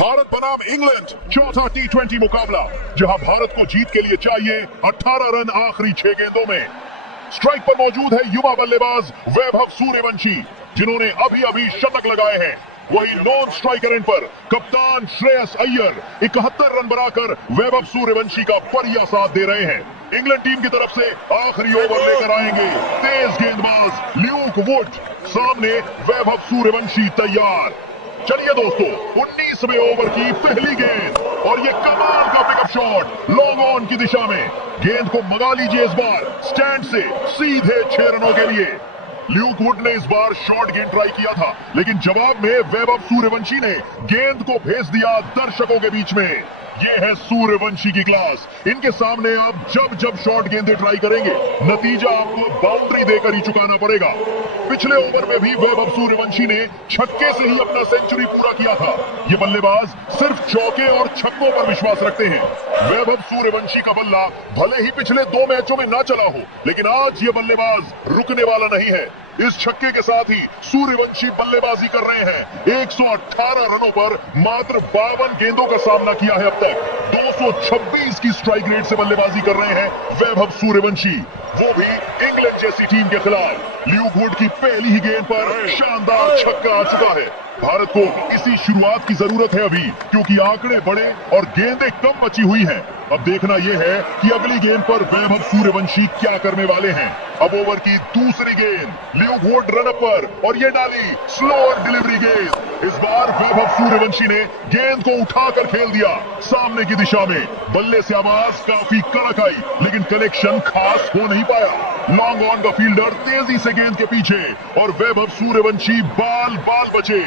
भारत बनाम इंग्लैंड चौथा T20 मुकाबला, जहां भारत को जीत के लिए चाहिए 18 रन आखिरी 6 गेंदों में। स्ट्राइक पर मौजूद है युवा बल्लेबाज वैभव सूर्यवंशी, जिन्होंने अभी अभी शतक लगाए हैं। वही नॉन स्ट्राइकर एंड पर कप्तान श्रेयस अय्यर 71 रन बनाकर वैभव सूर्यवंशी का बढ़िया साथ दे रहे हैं। इंग्लैंड टीम की तरफ से आखिरी ओवर लेकर आएंगे तेज गेंदबाज ल्यूक वुड। सामने वैभव सूर्यवंशी तैयार। चलिए दोस्तों, 19वें ओवर की पहली गेंद और ये कमाल का पिकअप शॉट लॉन्ग ऑन की दिशा में। गेंद को मगा लीजिए इस बार स्टैंड से सीधे 6 रनों के लिए। ल्यूक वुड ने इस बार शॉर्ट गेंद ट्राई किया था, लेकिन जवाब में वैभव सूर्यवंशी ने गेंद को भेज दिया दर्शकों के बीच में। ये है सूर्यवंशी की क्लास। इनके सामने आप जब जब शॉर्ट गेंदें ट्राई करेंगे, नतीजा आपको बाउंड्री देकर ही चुकाना पड़ेगा। पिछले ओवर में भी वैभव सूर्यवंशी ने छक्के से ही अपना सेंचुरी पूरा किया था। ये बल्लेबाज सिर्फ चौके और छक्कों पर विश्वास रखते हैं। वैभव सूर्यवंशी का बल्ला भले ही पिछले 2 मैचों में ना चला हो, लेकिन आज ये बल्लेबाज रुकने वाला नहीं है। इस छक्के के साथ ही सूर्यवंशी बल्लेबाजी कर रहे हैं। 118 रनों पर मात्र 52 गेंदों का सामना किया है अब तक। 226 की स्ट्राइक रेट से बल्लेबाजी कर रहे हैं वैभव सूर्यवंशी, वो भी इंग्लैंड जैसी टीम के खिलाफ। ल्यूक वुड की पहली ही गेंद पर शानदार छक्का आ चुका है। भारत को इसी शुरुआत की जरूरत है अभी, क्योंकि आंकड़े बड़े और गेंदें कम बची हुई हैं। अब देखना यह है कि अगली गेंद पर वैभव सूर्यवंशी क्या करने वाले हैं। अब ओवर की दूसरी गेंद, ल्यूक वुड रन अप पर और ये डाली स्लोअर डिलीवरी गेंद। इस बार वैभव सूर्यवंशी ने गेंद को उठाकर खेल दिया सामने की दिशा में। बल्ले से आवाज काफी कड़क आई, लेकिन कनेक्शन खास हो नहीं पाया। लॉन्ग ऑन का फील्डर तेजी से गेंद के पीछे और वैभव सूर्यवंशी बाल बचे।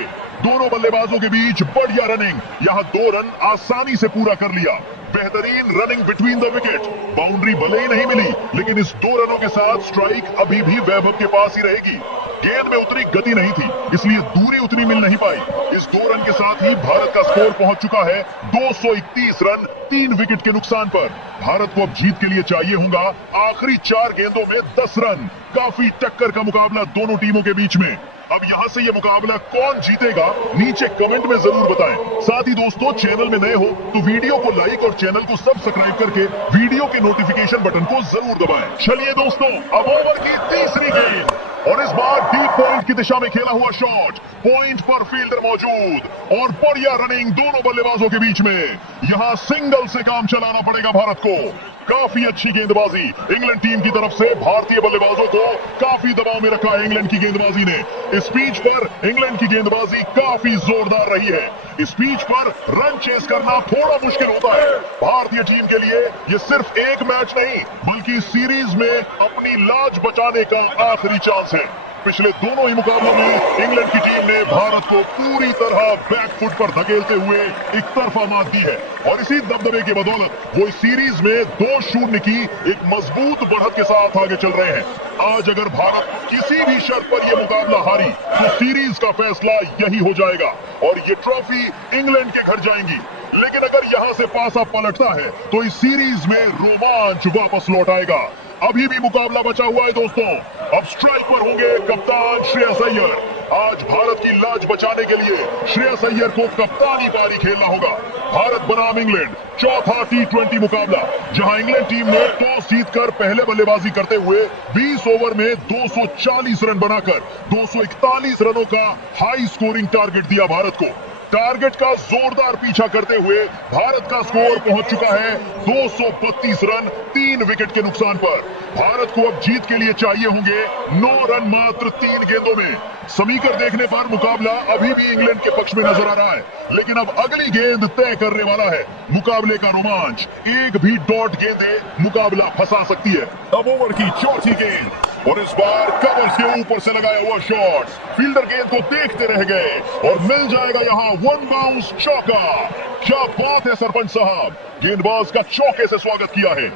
दोनों बल्लेबाजों के बीच बढ़िया रनिंग, यहां 2 रन आसानी से पूरा कर लिया। बेहतरीन running between the wicket. Boundary भले ही नहीं मिली, लेकिन इस 2 रनों के साथ स्ट्राइक अभी भी वैभव के पास ही रहेगी। गेंद में उतनी गति नहीं थी, इसलिए दूरी उतनी मिल नहीं पाई। इस 2 रन के साथ ही भारत का स्कोर पहुंच चुका है 231 रन 3 विकेट के नुकसान पर। भारत को अब जीत के लिए चाहिए होगा आखिरी 4 गेंदों में 10 रन। काफी टक्कर का मुकाबला दोनों टीमों के बीच में। अब यहां से ये मुकाबला कौन जीतेगा, नीचे कमेंट में जरूर बताएं। साथ ही दोस्तों, चैनल में नए हो तो वीडियो को लाइक और चैनल को सब्सक्राइब करके वीडियो के नोटिफिकेशन बटन को जरूर दबाएं। चलिए दोस्तों, अब ओवर की तीसरी गेंद और इस बार डीप पॉइंट की दिशा में खेला हुआ शॉट। पॉइंट पर फील्डर मौजूद और बढ़िया रनिंग दोनों बल्लेबाजों के बीच में। यहां सिंगल से काम चलाना पड़ेगा भारत को। काफी अच्छी गेंदबाजी इंग्लैंड टीम की तरफ से। भारतीय बल्लेबाजों को काफी दबाव में रखा है इंग्लैंड की गेंदबाजी ने। इस पिच पर इंग्लैंड की गेंदबाजी काफी जोरदार रही है। इस पिच पर रन चेस करना थोड़ा मुश्किल होता है। भारतीय टीम के लिए ये सिर्फ एक मैच नहीं, बल्कि सीरीज में अपनी लाज बचाने का आखिरी चांस है। पिछले दोनों ही मुकाबलों में इंग्लैंड की टीम ने भारत को पूरी तरह बैकफुट पर धकेलते हुए एक तरफा मात दी है, और इसी दबदबे की बदौलत वो इस सीरीज में 2-0 की एक मजबूत बढ़त के साथ आगे चल रहे हैं। आज अगर भारत किसी भी शर्त पर यह मुकाबला हारी तो सीरीज का फैसला यही हो जाएगा और ये ट्रॉफी इंग्लैंड के घर जाएंगी। लेकिन अगर यहां से पासा पलटता है तो इस सीरीज में रोमांच वापस लौट आएगा। अभी भी मुकाबला बचा हुआ है दोस्तों। अब स्ट्राइक पर होंगे कप्तान श्रेयस अय्यर। आज भारत की लाज बचाने के लिए श्रेयस अय्यर को कप्तानी पारी खेलना होगा। भारत बनाम इंग्लैंड चौथा T20 मुकाबला, जहां इंग्लैंड टीम ने टॉस जीतकर पहले बल्लेबाजी करते हुए 20 ओवर में 240 रन बनाकर 241 रनों का हाई स्कोरिंग टारगेट दिया भारत को। टारगेट का जोरदार पीछा करते हुए भारत का स्कोर पहुंच चुका है 232 रन 3 विकेट के नुकसान पर। भारत को अब जीत के लिए चाहिए होंगे 9 रन मात्र 3 गेंदों में। समीकर देखने पर मुकाबला अभी भी इंग्लैंड के पक्ष में नजर आ रहा है, लेकिन अब अगली गेंद तय करने वाला है मुकाबले का रोमांच। एक भी डॉट गेंदें मुकाबला फंसा सकती है। अब ओवर की चौथी गेंद और इस बार कवर से ऊपर से लगाया हुआ शॉट। फील्डर गेंद को देखते रह गए और मिल जाएगा यहां 1 बाउंस चौका। क्या बात है सरपंच साहब, गेंदबाज का चौके से स्वागत किया है।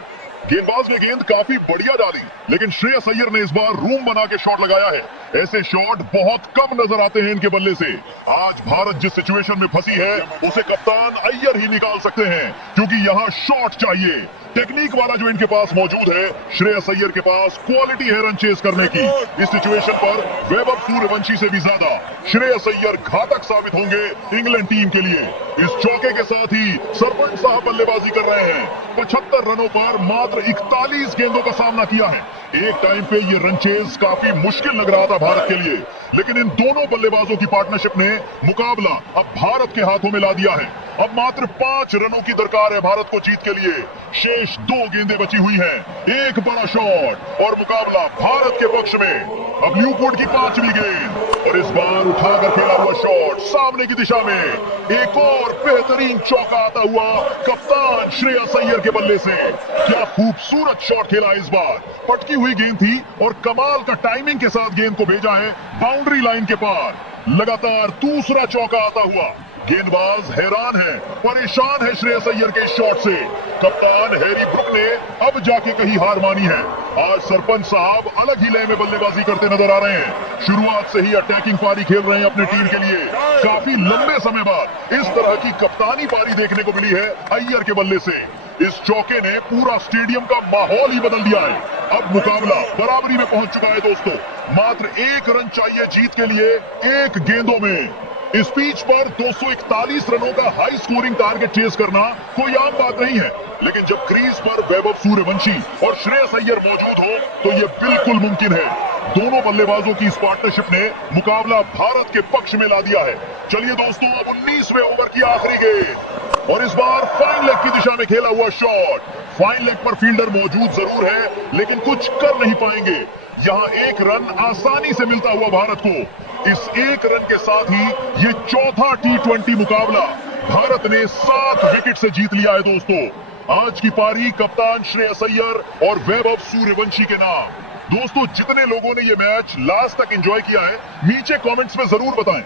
गेंदबाज ने गेंद काफी बढ़िया डाली, लेकिन श्रेयस अय्यर ने इस बार रूम बना के शॉट लगाया है। ऐसे शॉट बहुत कम नजर आते हैं इनके बल्ले से। आज भारत जिस सिचुएशन में फंसी है उसे कप्तान अय्यर ही निकाल सकते हैं, क्योंकि यहाँ शॉट चाहिए। टेक्निक वाला जो इनके पास मौजूद है, श्रेयस अय्यर के पास क्वालिटी है रन चेस करने की। इस सिचुएशन पर वैभव सूर्यवंशी से भी ज्यादा श्रेयस अय्यर घातक साबित होंगे इंग्लैंड टीम के लिए। इस चौके के साथ ही सरपंच साहब बल्लेबाजी कर रहे हैं। 75 रनों पर मात्र 41 गेंदों का सामना किया है। एक टाइम पे ये रन चेस काफी मुश्किल लग रहा था भारत के लिए, लेकिन इन दोनों बल्लेबाजों की पार्टनरशिप ने मुकाबला अब भारत के हाथों में ला दिया है। अब मात्र 5 रनों की दरकार है भारत को जीत के लिए। शेष 2 गेंदें बची हुई हैं। एक बड़ा शॉट और मुकाबला भारत के पक्ष में। अब न्यूपोर्ट की 5वीं गेंद और इस बार उठाकर खेला हुआ शॉट सामने की दिशा में। एक और बेहतरीन चौका आता हुआ कप्तान श्रेयस अय्यर के बल्ले से। क्या खूबसूरत शॉट खेला इस बार। पटकी हुई गेंद थी और कमाल का टाइमिंग के साथ गेंद को भेजा है बाउंड्री लाइन के पार। लगातार दूसरा चौका आता हुआ। गेंदबाज हैरान है, परेशान है श्रेयस अय्यर के शॉट से। कप्तान हैरी ब्रुक ने अब जाके कहीं हार मानी है। आज सरपंच साहब अलग ही लय में बल्लेबाजी करते नजर आ रहे हैं। शुरुआत से ही अटैकिंग पारी खेल रहे हैं अपनी टीम के लिए। काफी लंबे समय बाद इस तरह की कप्तानी पारी देखने को मिली है अय्यर के बल्ले से। इस चौके ने पूरा स्टेडियम का माहौल ही बदल दिया है। अब मुकाबला बराबरी में पहुंच चुका है दोस्तों। मात्र 1 रन चाहिए जीत के लिए 1 गेंदों में। इस पिच पर 241 रनों का हाई स्कोरिंग टारगेट चेस करना कोई आम बात नहीं है, लेकिन जब क्रीज पर वैभव सूर्यवंशी और श्रेयस अय्यर मौजूद हो तो यह बिल्कुल मुमकिन है। दोनों बल्लेबाजों की इस पार्टनरशिप ने मुकाबला भारत के पक्ष में ला दिया है। चलिए दोस्तों, अब 19वें ओवर की आखिरी गेंद और इस बार फाइन लेग की दिशा में खेला हुआ शॉट। फाइन लेग पर फील्डर मौजूद जरूर है, लेकिन कुछ कर नहीं पाएंगे। यहाँ 1 रन आसानी से मिलता हुआ भारत को। इस 1 रन के साथ ही ये चौथा T20 मुकाबला भारत ने 7 विकेट से जीत लिया है दोस्तों। आज की पारी कप्तान श्रेयस अय्यर और वैभव सूर्यवंशी के नाम। दोस्तों, जितने लोगों ने ये मैच लास्ट तक एंजॉय किया है, नीचे कमेंट्स में जरूर बताएं।